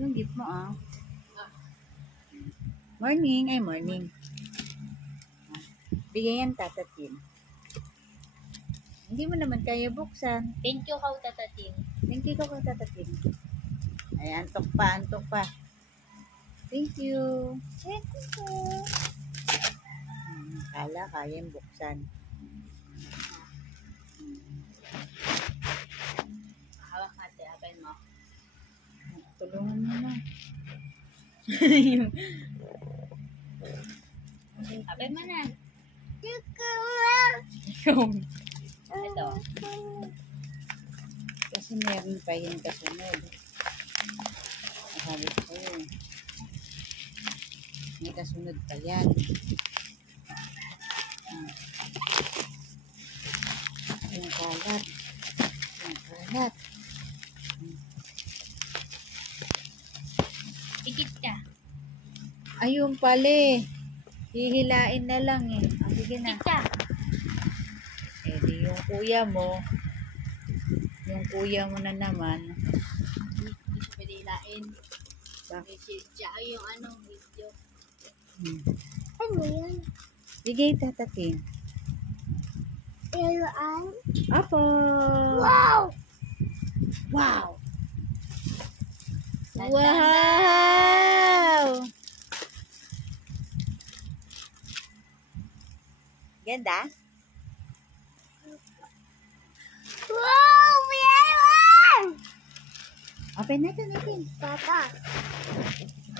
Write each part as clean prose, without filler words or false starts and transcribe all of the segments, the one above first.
Yung gift mo, ah. Morning. Ay, morning. Bigay yan, tatatin. Hindi mo naman kaya buksan. Thank you, Kau Tatatin. Thank you, kung tatatin. Ay, antok pa, antok pa. Thank you. Thank you. Kala, kaya yung buksan. Hawak natin, open mo. Tulungan mo na. Open mo na. Ito. Kasi meron pa yung kasunod. Sabi ko yun. May kasunod pa yan. Yung kalat. Yung kalat. Ikit ka. Ayun pala. Hihilain na lang eh. Sige na. Ikit ka. Eh di yung kuya mo. Yung kuya mo na naman. Hindi ko pwede Bakit? Tsaka yung anong video. Ano yan? Sige, tatatin. Ilan? Apo! Wow! Wow! Tanda. Wow! Ganda? Wow! Meron! Open natin, open. Tata.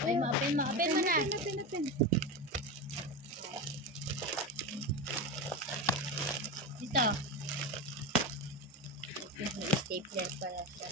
Open mo na. Open. Dito. Yung stapler pala siya.